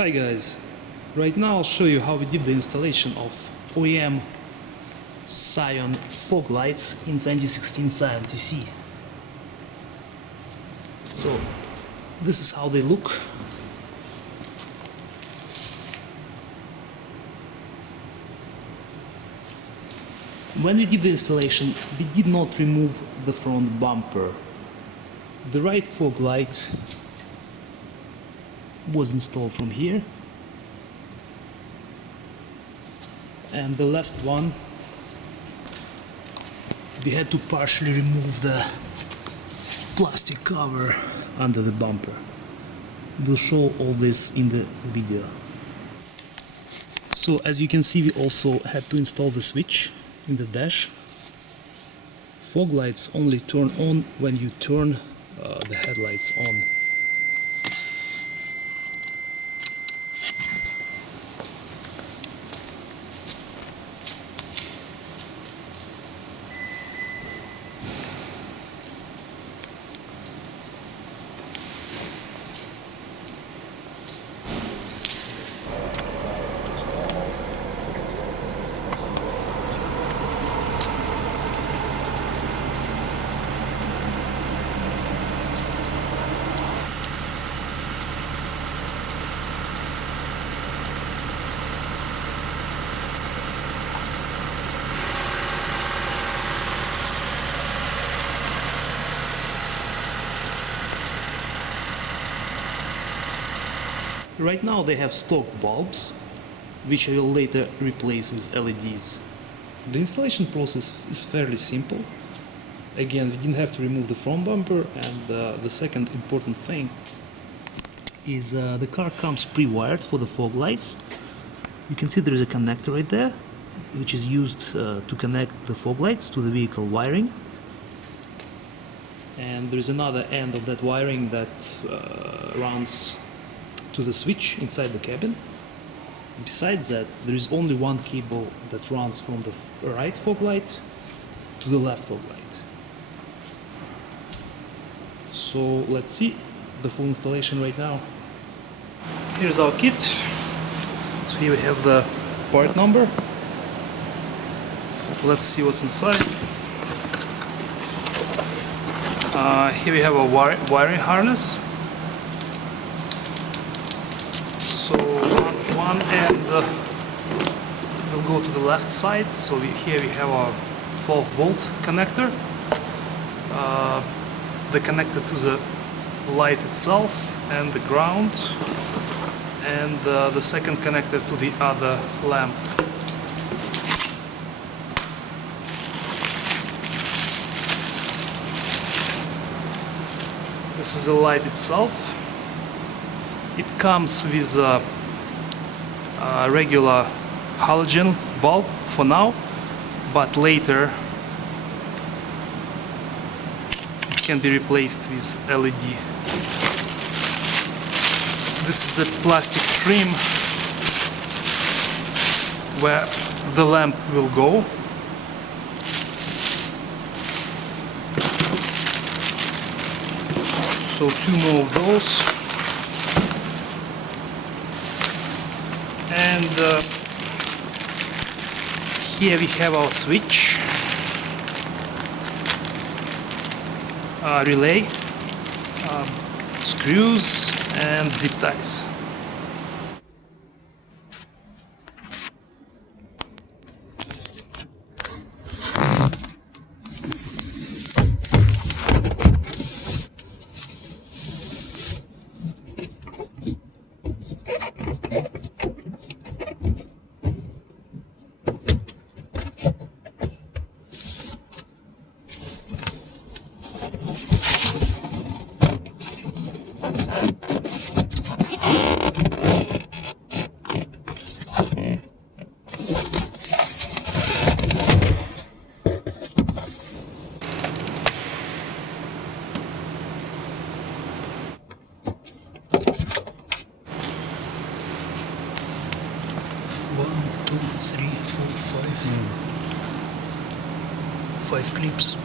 Hi guys, right now I'll show you how we did the installation of OEM Scion fog lights in 2016 Scion TC. So this is how they look. When we did the installation, we did not remove the front bumper. The right fog light was installed from here, and the left one we had to partially remove the plastic cover under the bumper. We'll show all this in the video. So as you can see, we also had to install the switch in the dash. Fog lights only turn on when you turn the headlights on. Right now they have stock bulbs, which I will later replace with LEDs. The installation process is fairly simple. Again, we didn't have to remove the front bumper, and the second important thing is the car comes pre-wired for the fog lights. You can see there is a connector right there, which is used to connect the fog lights to the vehicle wiring. And there is another end of that wiring that runs to the switch inside the cabin. Besides that, there is only one cable that runs from the right fog light to the left fog light. So let's see the full installation right now. Here's our kit. So here we have the part number. Let's see what's inside. Here we have a wiring harness. So one end will go to the left side. So here we have a 12-volt connector. The connector to the light itself and the ground, and the second connector to the other lamp. This is the light itself. It comes with a regular halogen bulb for now, but later it can be replaced with LED. This is a plastic trim where the lamp will go. So 2 more of those. And here we have our switch, relay, screws and zip ties. Five clips.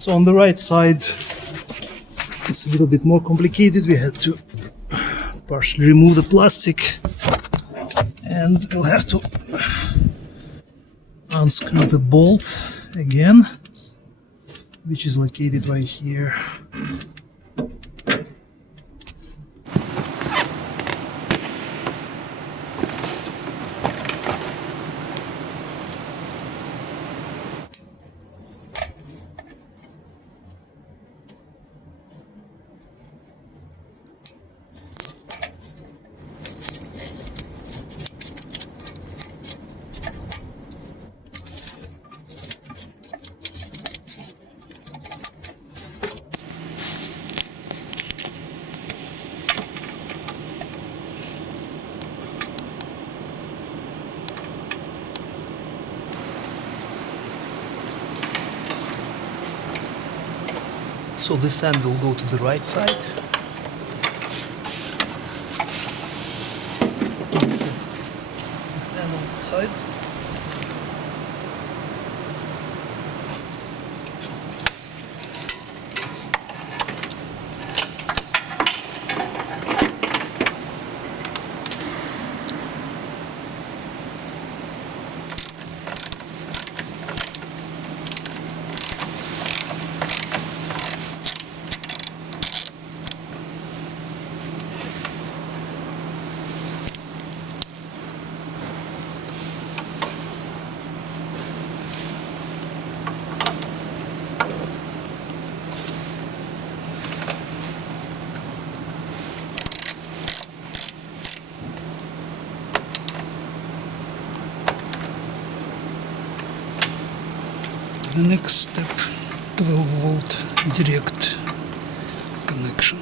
So on the right side, it's a little bit more complicated. We had to partially remove the plastic, and we'll have to unscrew the bolt again, which is located right here. So this end will go to the right side. This end on the side. The next step, 12-volt direct connection.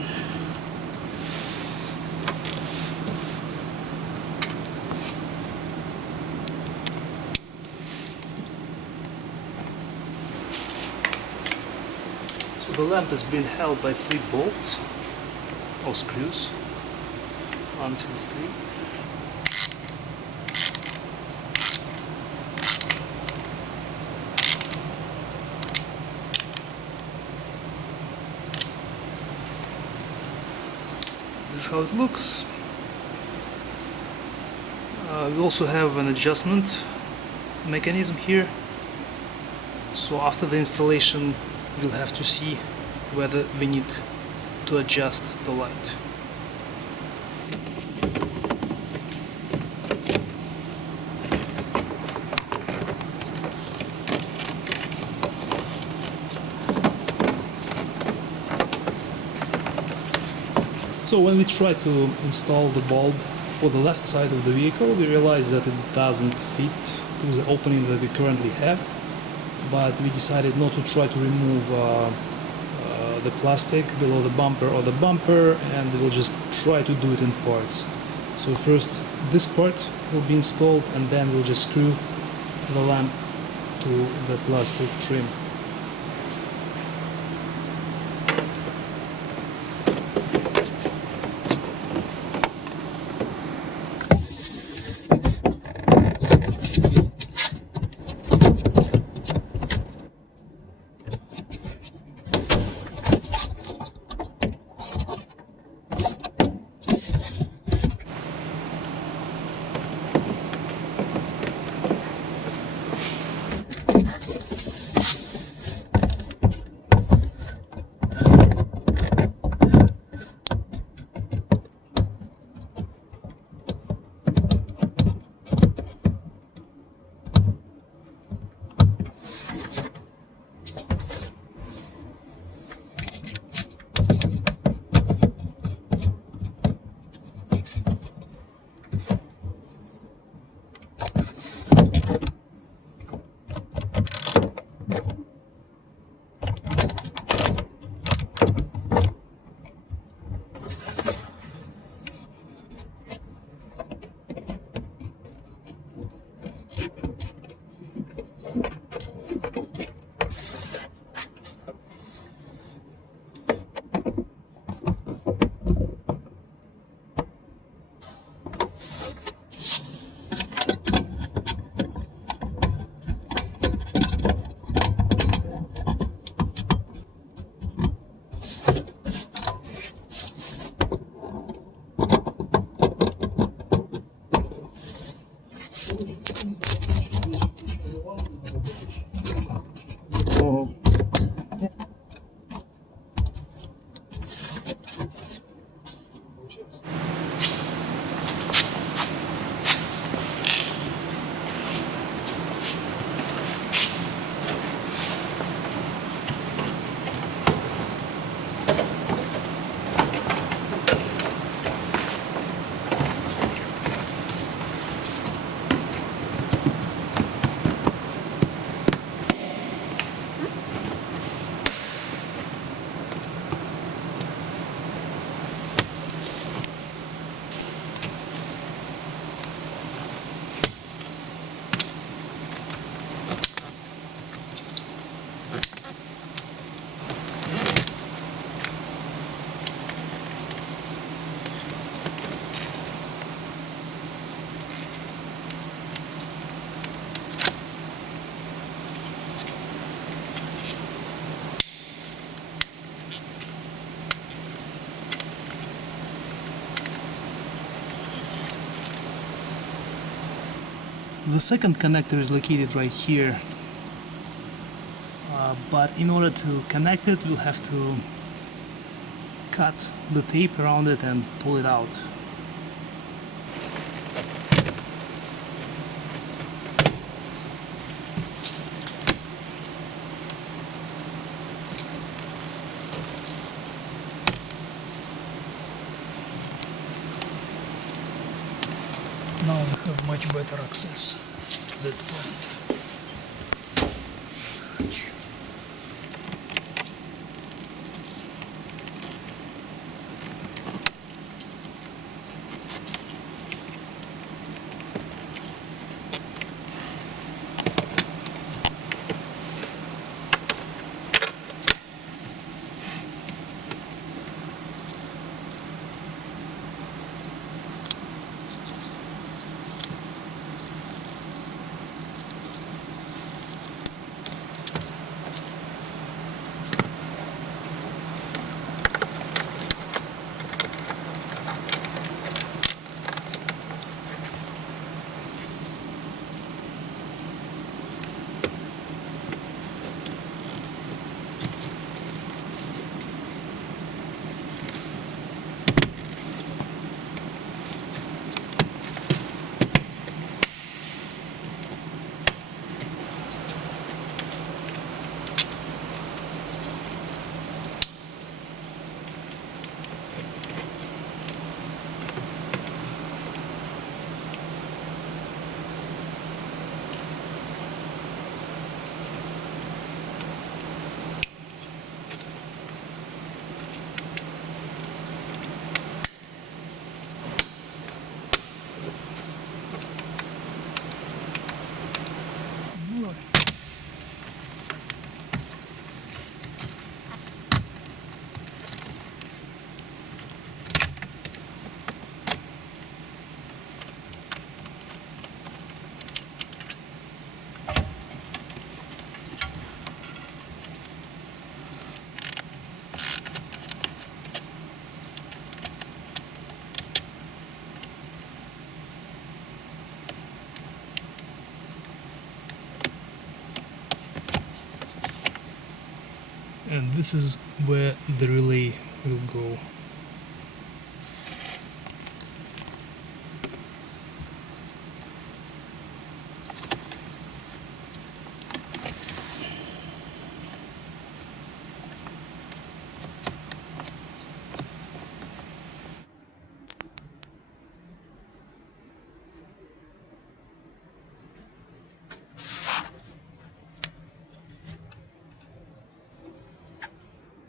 So the lamp has been held by 3 bolts or screws. 1, 2, 3. This is how it looks. We also have an adjustment mechanism here. So after the installation, we'll have to see whether we need to adjust the light. So when we try to install the bulb for the left side of the vehicle, we realize that it doesn't fit through the opening that we currently have, but we decided not to try to remove the plastic below the bumper or the bumper, and we'll just try to do it in parts. So first this part will be installed, and then we'll just screw the lamp to the plastic trim. The second connector is located right here, but in order to connect it we'll have to cut the tape around it and pull it out. Now we have much better access to that point. And this is where the relay will go.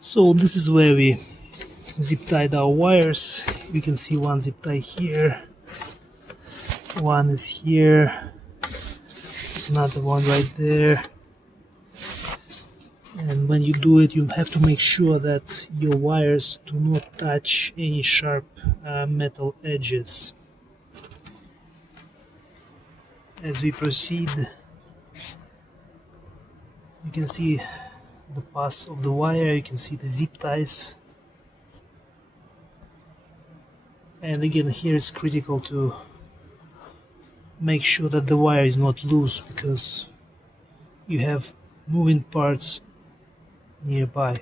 So this is where we zip tied our wires. You can see one zip tie here, one is here, there's another one right there. And when you do it, you have to make sure that your wires do not touch any sharp metal edges. As we proceed, you can see the pass of the wire, you can see the zip ties. And again, here it's critical to make sure that the wire is not loose, because you have moving parts nearby.